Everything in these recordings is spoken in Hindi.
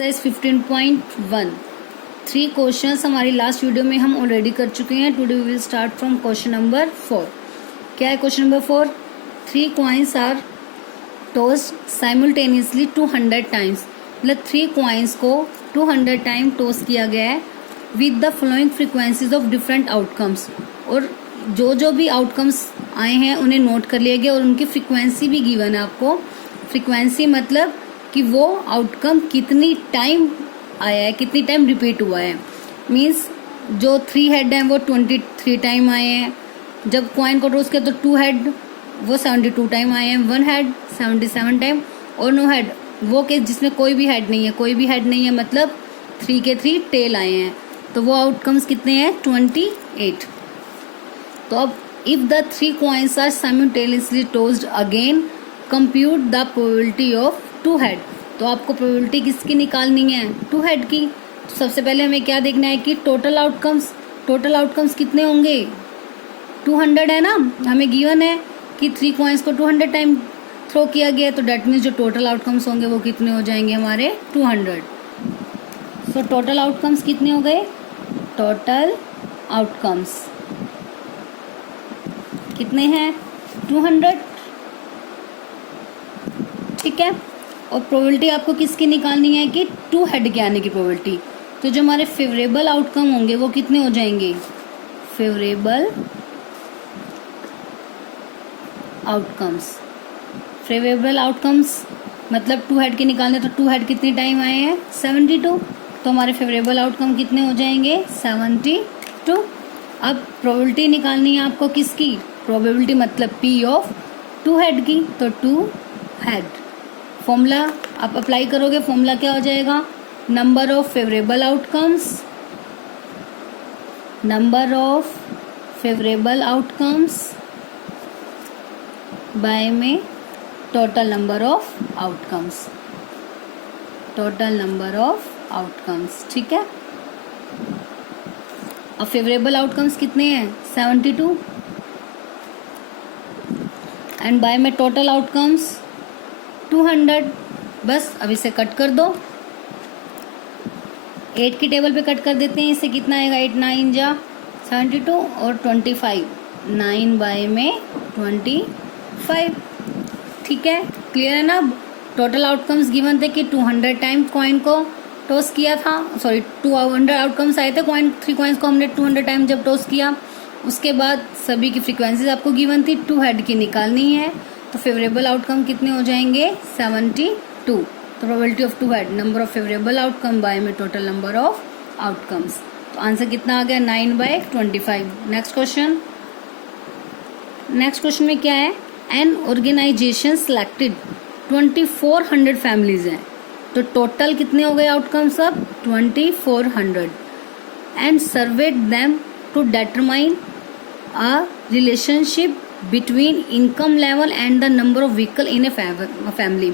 एक्सरसाइज 15.1 3 क्वेश्चंस हमारी लास्ट वीडियो में हम ऑलरेडी कर चुके हैं। Today we will start from question number 4। क्या है question number 4? 3 coins are tossed simultaneously 200 times. मतलब 3 कॉइन्स को 200 टाइम टॉस किया गया है with the following frequencies of different outcomes. और जो भी आउटकम्स आए हैं उन्हें नोट कर लिया गया और उनकी फ्रीक्वेंसी भी गिवन है आपको। फ्रीक्वेंसी मतलब कि वो आउटकम कितनी टाइम आया है, कितनी टाइम रिपीट हुआ है। मीन्स जो 3 हेड हैं वो 23 टाइम आए हैं। जब कॉइन को टॉस किया तो 2 हेड वो 72 टाइम आए हैं, 1 हेड 77 टाइम, और 9 हेड वो केस जिसमें कोई भी हेड नहीं है, मतलब 3 के 3 टेल आए हैं। तो वो आउटकम्स कितने हैं? 28। तो अब if the 3 coins are simultaneously tossed again compute the probability of 2 head. तो आपको प्रोबेबिलिटी किसकी निकालनी है? 2 हेड की। तो सबसे पहले हमें क्या देखना है कि टोटल आउटकम्स कितने होंगे? 200 है ना, हमें गिवन है कि 3 कॉइन्स को 200 टाइम थ्रो किया गया है, तो डेट मीन्स जो टोटल आउटकम्स होंगे वो कितने हो जाएंगे हमारे? 200। सो टोटल आउटकम्स कितने हो गए? टोटल आउटकम्स कितने हैं? 200। ठीक है। और प्रोबेबिलिटी आपको किसकी निकालनी है कि 2 हेड के आने की प्रोबेबिलिटी। तो जो हमारे फेवरेबल आउटकम होंगे वो कितने हो जाएंगे? फेवरेबल आउटकम्स मतलब 2 हेड के निकालने, तो 2 हेड कितनी टाइम आए हैं? 72। तो हमारे फेवरेबल आउटकम कितने हो जाएंगे? 72। अब प्रोबेबिलिटी निकालनी है आपको किसकी? प्रोबेबिलिटी मतलब P ऑफ 2 हेड की। तो 2 हेड फॉर्मूला आप अप्लाई करोगे, फॉर्मूला क्या हो जाएगा? Number of favourable outcomes by में टोटल नंबर ऑफ आउटकम्स। ठीक है। अब फेवरेबल आउटकम्स कितने हैं? 72 एंड बाय में टोटल आउटकम्स 200। बस अब इसे कट कर दो, 8 की टेबल पे कट कर देते हैं। इससे कितना आएगा? 8 9 जा 72 और 25, 9 बाय में 25। ठीक है, क्लियर है ना? टोटल आउटकम्स गिवन थे कि 200 टाइम कॉइन को टॉस किया था। 200 आउटकम्स आए थे, 3 कॉइन्स को हमने 200 टाइम जब टॉस किया। उसके बाद सभी की फ्रीक्वेंसीज आपको गिवन थी, 2 हेड की निकालनी है। तो फेवरेबल आउटकम कितने हो जाएंगे? 72। तो probability of 2 head, number of favourable outcome by में टोटल नंबर ऑफ आउटकम्स। तो आंसर कितना आ गया? 9/25। नेक्स्ट क्वेश्चन में क्या है? एन ऑर्गेनाइजेशन सेलेक्टेड 2400 फैमिलीज हैं। तो टोटल कितने हो गए आउटकम्स? अब 2400 and served them to determine a relationship between income level and the number of vehicle in a family.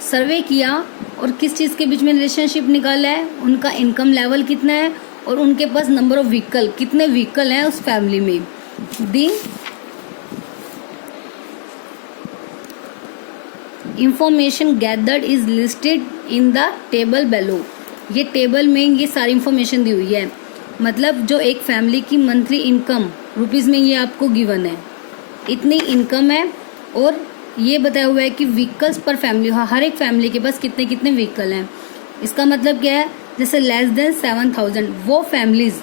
Survey किया और किस चीज़ के बीच में रिलेशनशिप निकाला है? उनका इनकम लेवल कितना है और उनके पास नंबर ऑफ व्हीकल, कितने व्हीकल हैं उस फैमिली में। The information gathered is listed in the table below. ये टेबल में ये सारी इंफॉर्मेशन दी हुई है। मतलब जो एक फैमिली की मंथली इनकम रुपीज़ में ये आपको गिवन है, इतनी इनकम है, और ये बताया हुआ है कि व्हीकल्स पर फैमिली, हर एक फैमिली के पास कितने कितने व्हीकल हैं। इसका मतलब क्या है? जैसे लेस देन 7000, वो फैमिलीज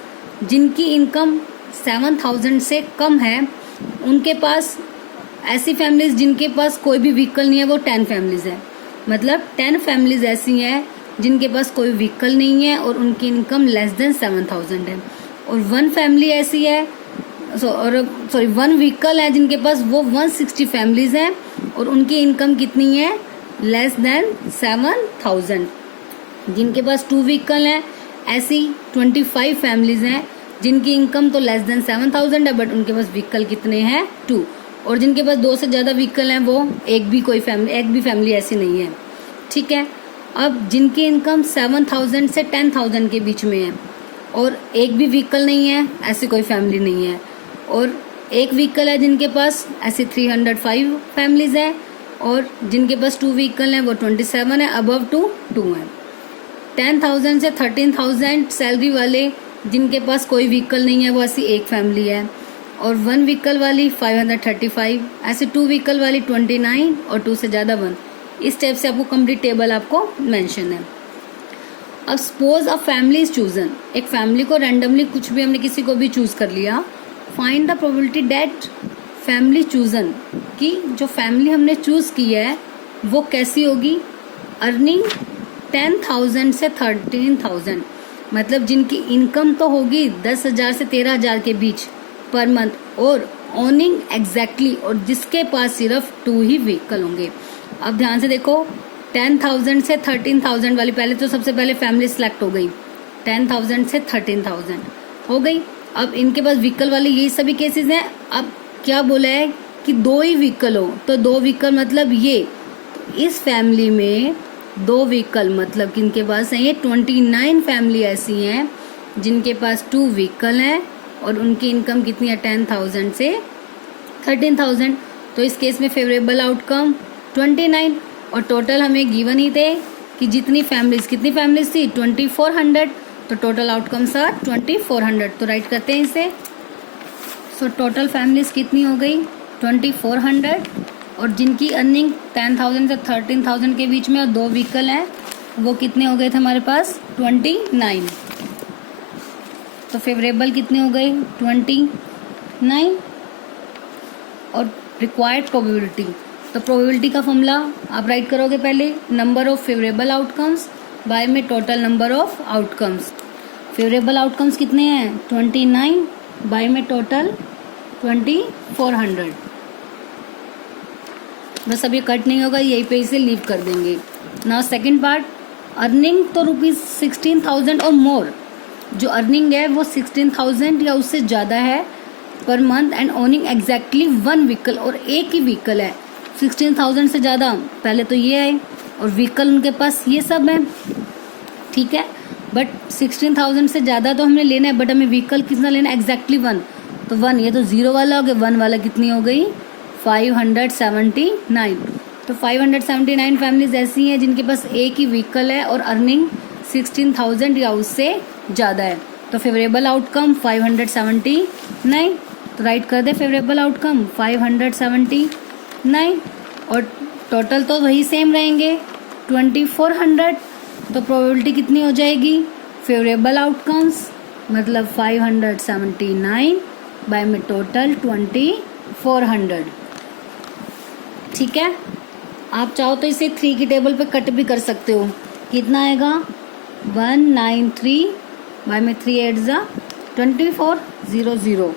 जिनकी इनकम 7000 से कम है, उनके पास, ऐसी फैमिलीज जिनके पास कोई भी व्हीकल नहीं है वो 10 फैमिलीज है। मतलब 10 फैमिलीज ऐसी हैं जिनके पास कोई व्हीकल नहीं है और उनकी इनकम लेस देन 7000 है। और 1 फैमिली ऐसी है, 1 व्हीकल है जिनके पास, वो 160 फैमिलीज हैं और उनकी इनकम कितनी है? Less than 7000। जिनके पास 2 व्हीकल हैं, ऐसी 25 फैमिलीज हैं जिनकी इनकम तो लेस देन 7000 है, बट उनके पास व्हीकल कितने हैं? 2। और जिनके पास 2 से ज़्यादा व्हीकल हैं वो एक भी फैमिली ऐसी नहीं है। ठीक है। अब जिनकी इनकम 7000 से 10000 के बीच में है और एक भी व्हीकल नहीं है, ऐसी कोई फैमिली नहीं है। और एक व्हीकल है जिनके पास, ऐसे 305 फैमिलीज हैं। और जिनके पास 2 व्हीकल हैं वो 27 है, अबव 2 है। 10,000 से 13,000 सैलरी वाले जिनके पास कोई व्हीकल नहीं है वो ऐसी एक फैमिली है, और 1 व्हीकल वाली 535, ऐसे 2 व्हीकल वाली 29 और 2 से ज़्यादा 1। इस टाइप से आपको कंप्लीट टेबल आपको मेंशन है। अब suppose a family is chosen, एक फैमिली को रैंडमली कुछ भी हमने किसी को भी चूज कर लिया। Find the probability that family chosen, कि जो फैमिली हमने चूज की है वो कैसी होगी। अर्निंग 10,000 से 13,000, मतलब जिनकी इनकम तो होगी 10,000 से 13,000 के बीच पर मंथ, और ओनिंग एग्जैक्टली, और जिसके पास सिर्फ 2 ही व्हीकल होंगे। अब ध्यान से देखो, 10,000 से 13,000 वाली, पहले तो सबसे पहले फैमिली सिलेक्ट हो गई, 10,000 से 13,000 हो गई। अब इनके पास व्हीकल वाले यही सभी केसेस हैं। अब क्या बोला है कि 2 ही व्हीकल हो, तो 2 व्हीकल मतलब ये, तो इस फैमिली में 2 व्हीकल मतलब कि इनके पास है ये 29 फैमिली ऐसी हैं जिनके पास 2 व्हीकल हैं, और उनकी इनकम कितनी है 10,000 से 13,000। तो इस केस में फेवरेबल आउटकम 29, और टोटल हमें गिवन ही थे कि जितनी फैमिलीज, कितनी फैमिलीज थी 2400, तो टोटल आउटकम्स आर 2400। तो राइट करते हैं इसे। सो टोटल फैमिलीज कितनी हो गई 2400, और जिनकी अर्निंग 10,000 से 13,000 के बीच में और 2 व्हीकल हैं वो कितने हो गए थे हमारे पास 29। तो फेवरेबल कितने हो गए 29, और रिक्वायर्ड प्रोबेबिलिटी, तो प्रोबेबिलिटी का फॉर्मूला आप राइट करोगे पहले, number of favourable outcomes by में total number of outcomes. Favourable outcomes कितने हैं 29 बाय में टोटल 2400। बस अब ये कट नहीं होगा, यहीं पे इसे लीव कर देंगे। नाउ सेकंड पार्ट, अर्निंग तो ₹16,000 और मोर, जो अर्निंग है वो 16,000 या उससे ज़्यादा है per month, and owning exactly 1 vehicle, और एक ही व्हीकल है। 16,000 से ज़्यादा पहले तो ये है, और व्हीकल उनके पास ये सब है, ठीक है। बट 16,000 से ज़्यादा तो हमने लेना है, बट हमें व्हीकल कितना लेना है एग्जैक्टली 1, तो 1 ये तो 0 वाला हो गया, 1 वाला कितनी हो गई 579। तो 579 फैमिलीज ऐसी हैं जिनके पास एक ही व्हीकल है और अर्निंग 16,000 या उससे ज़्यादा है। तो फेवरेबल आउटकम 579, तो राइट कर दे फेवरेबल आउटकम 579, और टोटल तो वही सेम रहेंगे 2400। तो प्रोबेबिलिटी कितनी हो जाएगी फेवरेबल आउटकम्स मतलब 579 बाय में टोटल 2400, ठीक है। आप चाहो तो इसे 3 की टेबल पे कट भी कर सकते हो, कितना आएगा 193 बाय में 3 8 जा 2400,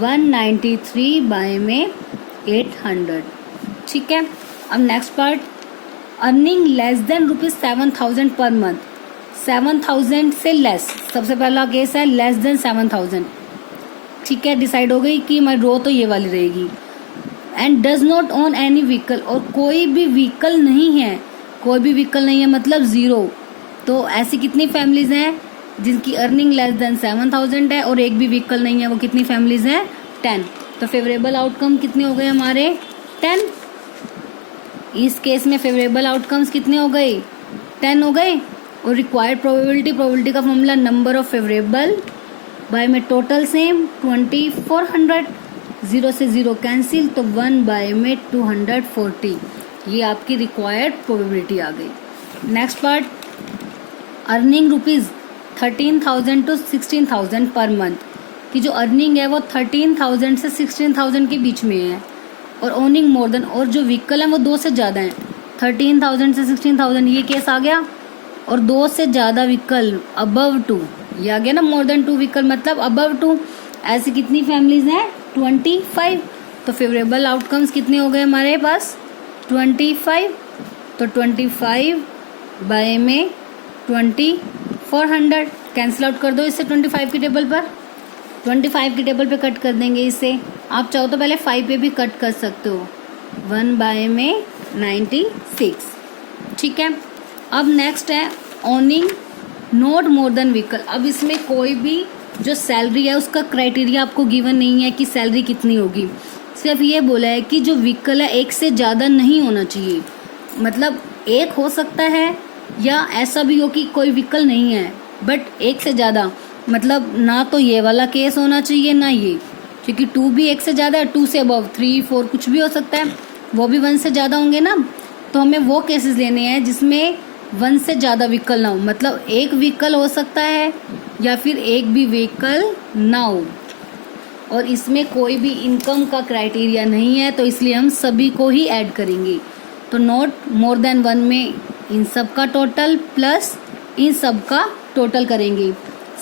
193 बाय में 800, ठीक है। अब next part, earning less than ₹7,000 per month, 7,000 से लेस, सबसे पहला केस है लेस देन 7,000, ठीक है। डिसाइड हो गई कि मैं रो तो ये वाली रहेगी। And does not own any vehicle, और कोई भी व्हीकल नहीं है, कोई भी व्हीकल नहीं है मतलब 0। तो ऐसी कितनी फैमिलीज हैं जिनकी अर्निंग लेस देन 7,000 है और एक भी व्हीकल नहीं है, वो कितनी फैमिलीज हैं 10। तो फेवरेबल आउटकम कितने हो गए हमारे 10। इस केस में फेवरेबल आउटकम्स कितने हो गए 10 हो गए। और रिक्वायर्ड प्रोबेबिलिटी का formula number of favourable by में टोटल सेम 2400, 0 से 0 कैंसिल, तो 1 बाय में 240, ये आपकी रिक्वायर्ड प्रोबेबिलिटी आ गई। Next part, earning ₹13,000 to 16,000 per month, की जो अर्निंग है वो 13,000 से 16,000 के बीच में है, और ओनिंग मोर देन, और जो व्हीकल है वो 2 से ज़्यादा हैं, 13,000 से 16,000 ये केस आ गया, और 2 से ज़्यादा व्हीकल अबव 2 ये आ गया ना, मोर देन 2 व्हीकल मतलब अबव 2। ऐसी कितनी फैमिलीज हैं 25। तो फेवरेबल आउटकम्स कितने हो गए हमारे पास 25, तो 25 बाय में 2400 कैंसिल आउट कर दो इससे 25 की टेबल पर, 25 की टेबल पे कट कर देंगे इसे। आप चाहो तो पहले 5 पे भी कट कर सकते हो, 1 बाय में 96, ठीक है। अब नेक्स्ट है owning not more than vehicle. अब इसमें कोई भी जो सैलरी है उसका क्राइटेरिया आपको गिवन नहीं है कि सैलरी कितनी होगी, सिर्फ ये बोला है कि जो व्हीकल है एक से ज़्यादा नहीं होना चाहिए, मतलब एक हो सकता है या ऐसा भी हो कि कोई व्हीकल नहीं है बट एक से ज़्यादा, मतलब ना तो ये वाला केस होना चाहिए ना ये, क्योंकि 2 भी एक से ज़्यादा है, 2 से अबव 3 4 कुछ भी हो सकता है, वो भी 1 से ज़्यादा होंगे ना। तो हमें वो केसेस लेने हैं जिसमें 1 से ज़्यादा व्हीकल ना हो, मतलब एक व्हीकल हो सकता है या फिर एक भी व्हीकल ना हो, और इसमें कोई भी इनकम का क्राइटेरिया नहीं है, तो इसलिए हम सभी को ही ऐड करेंगे। तो नॉट मोर देन 1 में इन सब का टोटल प्लस इन सब का टोटल करेंगे।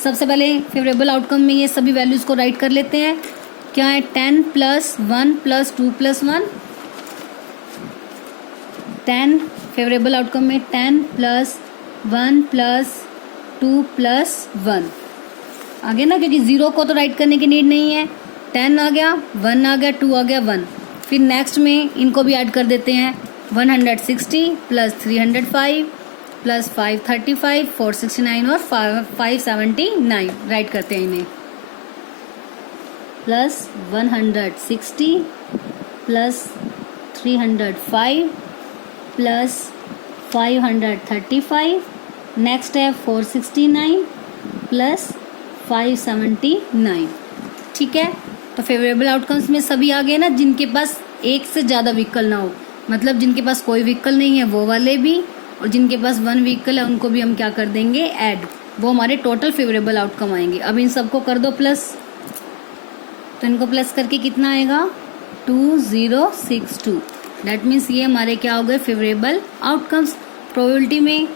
सबसे पहले फेवरेबल आउटकम में ये सभी वैल्यूज़ को राइट कर लेते हैं। क्या है 10 + 1 + 2 + 1, 10 फेवरेबल आउटकम में 10 + 1 + 2 + 1 आगे ना, क्योंकि 0 को तो राइट करने की नीड नहीं है। 10 आ गया, 1 आ गया, 2 आ गया, 1। फिर नेक्स्ट में इनको भी ऐड कर देते हैं। 160 + 305 + 535 469 और 579 राइट करते हैं इन्हें। प्लस 160 + 305 + 535, नेक्स्ट है 469 + 579। ठीक है, तो फेवरेबल आउटकम्स में सभी आ गए ना जिनके पास एक से ज़्यादा व्हीकल ना हो, मतलब जिनके पास कोई व्हीकल नहीं है वो वाले भी, और जिनके पास 1 व्हीकल है उनको भी हम क्या कर देंगे, ऐड। वो हमारे टोटल फेवरेबल आउटकम आएंगे। अब इन सबको कर दो प्लस, तो इनको प्लस करके कितना आएगा 2062। दैट मीन्स ये हमारे क्या हो गए फेवरेबल आउटकम्स। प्रोबेबिलिटी में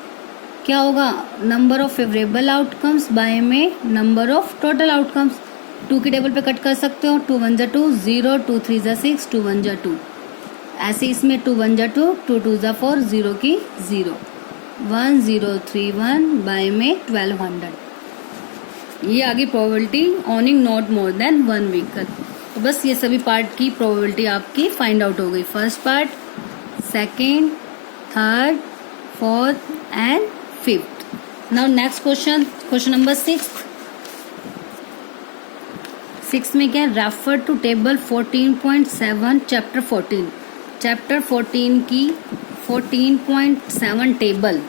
क्या होगा, number of favourable outcomes by में नंबर ऑफ टोटल आउटकम्स। 2 की टेबल पे कट कर सकते हो, 2 1 2, 0, 2 3 6, 2 1 2। ऐसे इसमें 2 1 2, 2 2 4, 0 की 0, 1031 बाय में 1200। ये आगे probability ऑनिंग not more than 1 vehicle. तो बस ये सभी पार्ट की प्रोबेबिलिटी आपकी फाइंड आउट हो गई। First part, second, third, fourth and fifth. Now next question, question number 6। 6 में क्या है, refer to table 14.7 chapter 14। Chapter 14 की 14.7 टेबल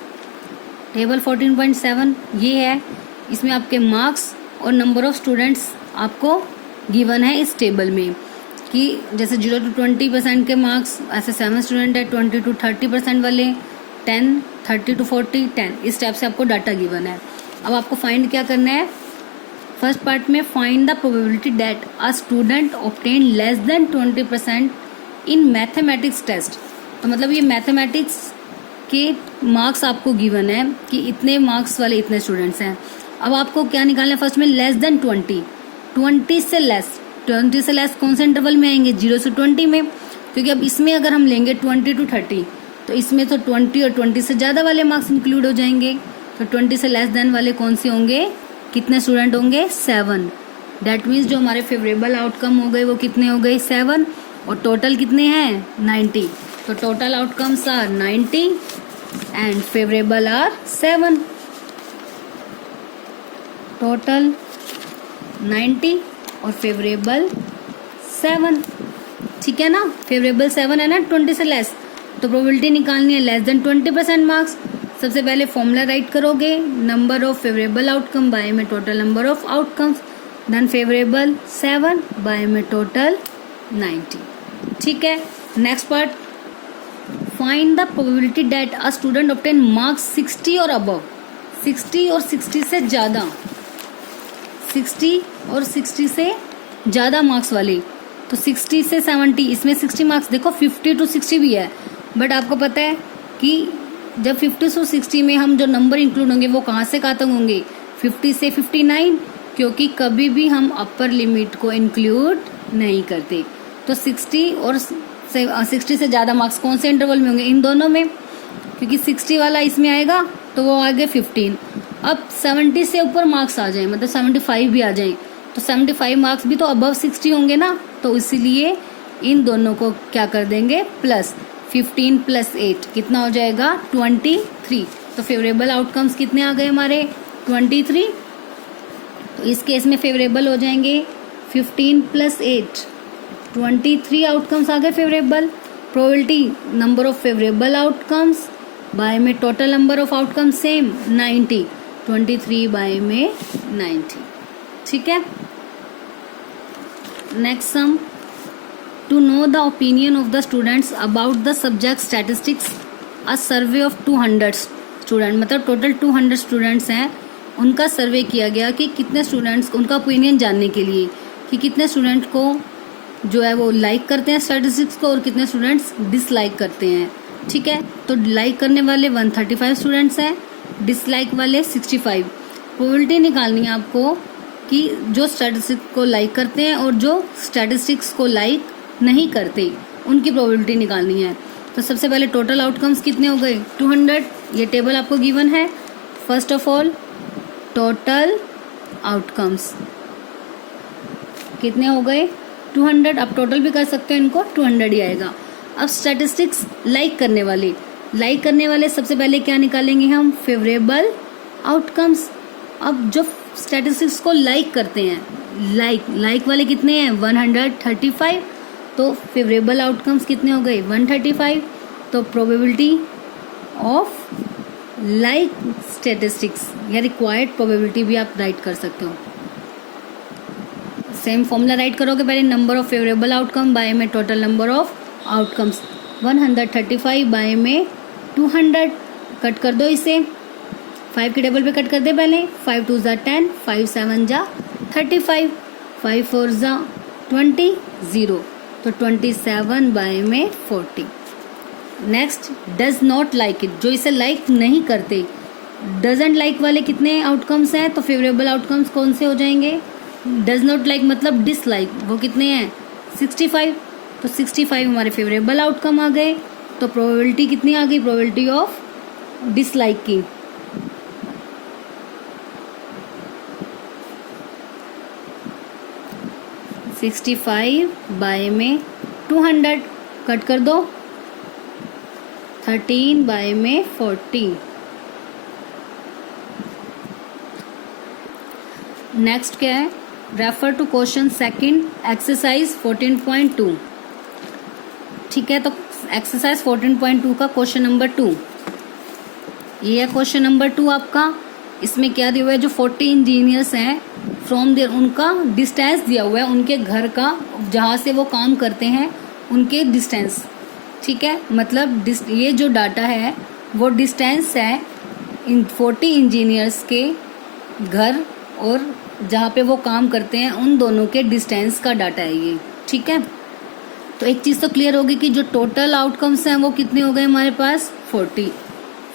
14.7 ये है। इसमें आपके मार्क्स और नंबर ऑफ स्टूडेंट्स आपको गिवन है इस टेबल में, कि जैसे 0 to 20% के मार्क्स, ऐसे 7 स्टूडेंट है, 20 to 30% वाले 10, 30 to 40 10, इस टाइप से आपको डाटा गिवन है। अब आपको फाइंड क्या करना है, फर्स्ट पार्ट में find the probability that a student obtain less than 20% in mathematics test. तो मतलब ये मैथमेटिक्स के मार्क्स आपको गिवन है कि इतने मार्क्स वाले इतने स्टूडेंट्स हैं। अब आपको क्या निकालना है, फर्स्ट में लेस देन 20, 20 से लेस। 20 से लेस कौन से इंटरवल में आएंगे, 0 से 20 में, क्योंकि अब इसमें अगर हम लेंगे 20 to 30 तो इसमें तो 20 और 20 से ज़्यादा वाले मार्क्स इंक्लूड हो जाएंगे। तो 20 से लेस देन वाले कौन से होंगे, कितने स्टूडेंट होंगे, 7। दैट मीन्स जो हमारे फेवरेबल आउटकम हो गए वो कितने हो गए, 7, और टोटल कितने हैं, 90। तो total outcomes are 90 and favourable are 7। Total 90 और फेवरेबल 7। ठीक है ना, फेवरेबल 7 है ना 20 से लेस, तो प्रोबेबिलिटी निकालनी है लेस देन 20% मार्क्स। सबसे पहले फॉर्मूला राइट करोगे, number of favourable outcome by में total number of outcomes, then favourable 7 by में टोटल 90। ठीक है, next part, find the probability that a student obtain marks 60 और अबव। 60 और 60 से ज़्यादा, 60 और 60 से ज़्यादा मार्क्स वाले। तो 60 से 70, इसमें 60 मार्क्स, देखो 50 to 60 भी है, बट आपको पता है कि जब 50 से 60 में हम जो नंबर इंक्लूड होंगे वो कहाँ से कहाँ तक होंगे, 50 से 59, क्योंकि कभी भी हम अपर लिमिट को इंक्लूड नहीं करते। तो 60 और 60 से ज़्यादा मार्क्स कौन से इंटरवल में होंगे, इन दोनों में, क्योंकि 60 वाला इसमें आएगा तो वो आ गए 15। अब 70 से ऊपर मार्क्स आ जाएं, मतलब 75 भी आ जाएं, तो 75 मार्क्स भी तो अबव 60 होंगे ना, तो इसीलिए इन दोनों को क्या कर देंगे, प्लस 15 + 8 कितना हो जाएगा, 23। तो फेवरेबल आउटकम्स कितने आ गए हमारे, 23। तो इस केस में फेवरेबल हो जाएंगे 15 + 8, 23 आउटकम्स आ गए favourable. Probability, number of favourable outcomes by में total number of outcome same 90, 23 by में 90। ठीक है। Next sum, to know the opinion of the students about the subject statistics, a survey of 200 student, मतलब टोटल 200 स्टूडेंट्स हैं, उनका सर्वे किया गया कि कितने स्टूडेंट्स, उनका ओपिनियन जानने के लिए कि कितने स्टूडेंट को जो है वो लाइक करते हैं स्टैटिस्टिक्स को और कितने स्टूडेंट्स डिसलाइक करते हैं। ठीक है, तो लाइक करने वाले 135 स्टूडेंट्स हैं, डिसलाइक वाले 65। प्रोबेबिलिटी निकालनी है आपको कि जो स्टैटिस्टिक्स को लाइक करते हैं और जो स्टैटिस्टिक्स को लाइक नहीं करते उनकी प्रोबेबिलिटी निकालनी है। तो सबसे पहले टोटल आउटकम्स कितने हो गए 200, ये टेबल आपको गिवन है। First of all total outcomes कितने हो गए 200, आप टोटल भी कर सकते हो, इनको 200 ही आएगा। अब स्टैटिस्टिक्स लाइक करने वाले सबसे पहले क्या निकालेंगे हम, फेवरेबल आउटकम्स। अब जो स्टैटिस्टिक्स को लाइक करते हैं, लाइक वाले कितने हैं 135, तो फेवरेबल आउटकम्स कितने हो गए 135। तो प्रोबेबिलिटी ऑफ लाइक स्टैटिस्टिक्स या रिक्वायर्ड प्रोबेबिलिटी भी आप राइट कर सकते हो। सेम फॉर्मूला राइट करोगे, पहले number of favourable outcome by में total number of outcomes, 135 by में 200, कट कर दो इसे, 5 के टेबल पे कट कर दे पहले, 5 2 ज़ा 10, 5 7 ज़ा 35, 5 4 ज़ा 20, 0, तो 27 बाय में 40। Next does not like it, जो इसे लाइक नहीं करते, डजेंट लाइक वाले कितने आउटकम्स हैं, तो फेवरेबल आउटकम्स कौन से हो जाएंगे, डज नॉट लाइक मतलब डिसलाइक, वो कितने हैं 65, तो 65 हमारे फेवरेबल आउटकम आ गए। तो प्रोबेबिलिटी कितनी आ गई, प्रोबेबिलिटी ऑफ डिसलाइक की 65 बाय में 200, कट कर दो, 13 बाय में 40। नेक्स्ट क्या है, refer to question second exercise 14.2। ठीक है, तो एक्सरसाइज 14.2 का क्वेश्चन नंबर 2, ये है क्वेश्चन नंबर 2 आपका। इसमें क्या दिया हुआ है, जो 40 इंजीनियर्स हैं फ्रॉम देयर, उनका डिस्टेंस दिया हुआ है, उनके घर का जहाँ से वो काम करते हैं उनके डिस्टेंस। ठीक है, मतलब ये जो डाटा है वो डिस्टेंस है इन 40 इंजीनियर्स के घर और जहाँ पे वो काम करते हैं उन दोनों के डिस्टेंस का डाटा है ये। ठीक है, तो एक चीज़ तो क्लियर होगी कि जो टोटल आउटकम्स हैं वो कितने हो गए हमारे पास 40।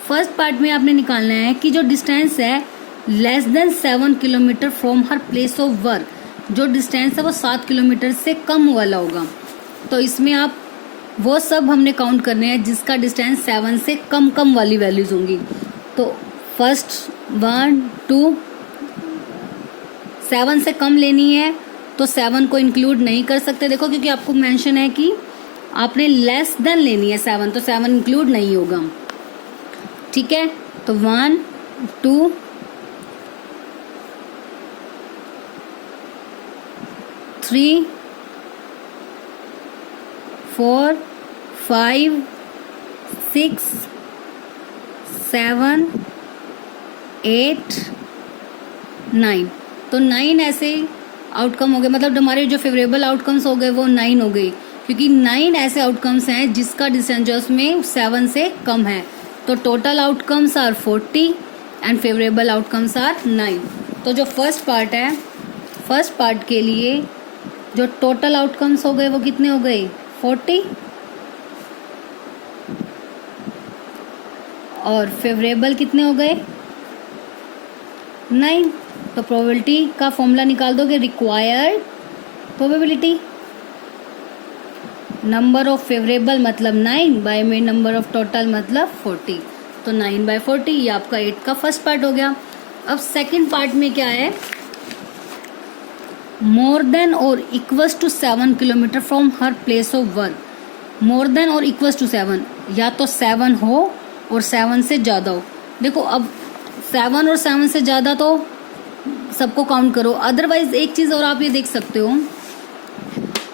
फर्स्ट पार्ट में आपने निकालना है कि जो डिस्टेंस है less than 7 kilometre from her place of work, जो डिस्टेंस है वो 7 किलोमीटर से कम वाला होगा। तो इसमें आप वो सब हमने काउंट करने हैं जिसका डिस्टेंस 7 से कम वाली वैल्यूज होंगी। तो फर्स्ट 1 2 7 से कम लेनी है तो 7 को इंक्लूड नहीं कर सकते, देखो क्योंकि आपको मेंशन है कि आपने लेस देन लेनी है 7, तो 7 इंक्लूड नहीं होगा। ठीक है, तो 1 2 3 4 5 6 7 8 9, तो 9 ऐसे आउटकम हो गए, मतलब हमारे जो फेवरेबल आउटकम्स हो गए वो 9 हो गए, क्योंकि 9 ऐसे आउटकम्स हैं जिसका डिस्टेंस जो उसमें 7 से कम है। तो total outcomes are 40 and favourable outcomes are 9। तो जो फर्स्ट पार्ट है, फर्स्ट पार्ट के लिए जो टोटल आउटकम्स हो गए वो कितने हो गए 40 और फेवरेबल कितने हो गए 9। तो प्रोबेबिलिटी का फॉर्मूला निकाल दोगे, required probability, number of favourable मतलब 9 बाय में नंबर ऑफ टोटल मतलब 40, तो 9 बाय 40 ये आपका 8 का फर्स्ट पार्ट हो गया। अब सेकंड पार्ट में क्या है, मोर देन और equals to 7 kilometre from her place of work, more than और इक्वल्स टू 7, या तो 7 हो और 7 से ज़्यादा हो। देखो अब 7 और 7 से ज़्यादा तो सबको काउंट करो, अदरवाइज एक चीज़ और आप ये देख सकते हो,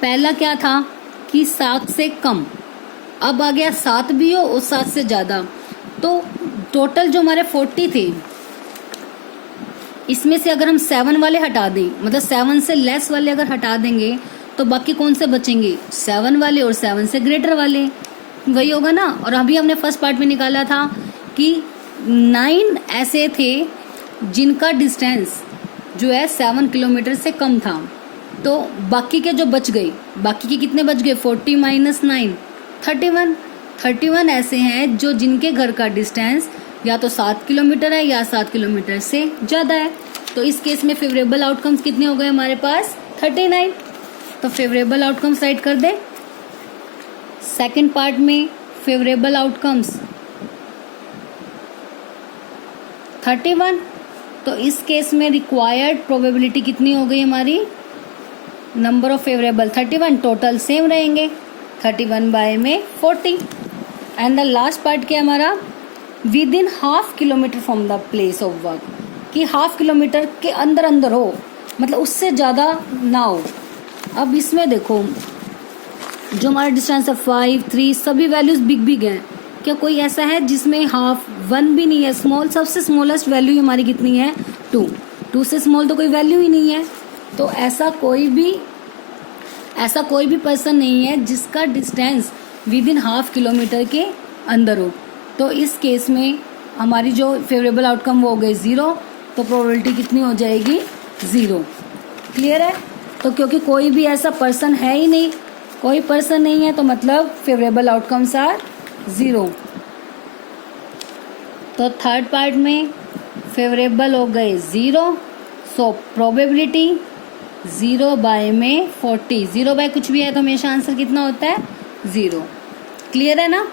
पहला क्या था कि 7 से कम, अब आ गया 7 भी हो और 7 से ज़्यादा। तो टोटल जो हमारे 40 थे, इसमें से अगर हम 7 वाले हटा दें, मतलब 7 से लेस वाले अगर हटा देंगे तो बाकी कौन से बचेंगे? 7 वाले और 7 से ग्रेटर वाले, वही होगा ना। और अभी हमने फर्स्ट पार्ट में निकाला था कि 9 ऐसे थे जिनका डिस्टेंस जो है 7 किलोमीटर से कम था, तो बाकी के जो बच गए, बाकी के कितने बच गए? 40 माइनस 9 31 ऐसे हैं जो जिनके घर का डिस्टेंस या तो 7 किलोमीटर है या 7 किलोमीटर से ज़्यादा है। तो इस केस में फेवरेबल आउटकम्स कितने हो गए हमारे पास? 39। तो फेवरेबल आउटकम्स राइट कर दे। सेकंड पार्ट में फेवरेबल आउटकम्स 31। तो इस केस में रिक्वायर्ड प्रोबेबिलिटी कितनी हो गई हमारी? Number of favourable 31, total same रहेंगे 31 बाय में 40। एंड द लास्ट पार्ट क्या हमारा? With in half kilometre from the place of work, कि हाफ किलोमीटर के अंदर अंदर हो, मतलब उससे ज़्यादा ना हो। अब इसमें देखो जो हमारा डिस्टेंस है 5, 3 सभी वैल्यूज बिग हैं। क्या कोई ऐसा है जिसमें हाफ 1 भी नहीं है? स्मॉल, सबसे स्मॉलेस्ट वैल्यू हमारी कितनी है? 2 से स्मॉल तो कोई वैल्यू ही नहीं है। तो ऐसा कोई भी पर्सन नहीं है जिसका distance with in half kilometre के अंदर हो। तो इस केस में हमारी जो फेवरेबल आउटकम वो हो गई 0, तो प्रोबेबिलिटी कितनी हो जाएगी? 0। क्लियर है? तो क्योंकि कोई भी ऐसा पर्सन है ही नहीं, कोई पर्सन नहीं है, तो मतलब फेवरेबल आउटकम्स आर 0। तो थर्ड पार्ट में फेवरेबल हो गए 0, सो प्रोबेबिलिटी 0 बाय में 40। 0 बाय कुछ भी है तो हमेशा आंसर कितना होता है? 0। क्लियर है ना?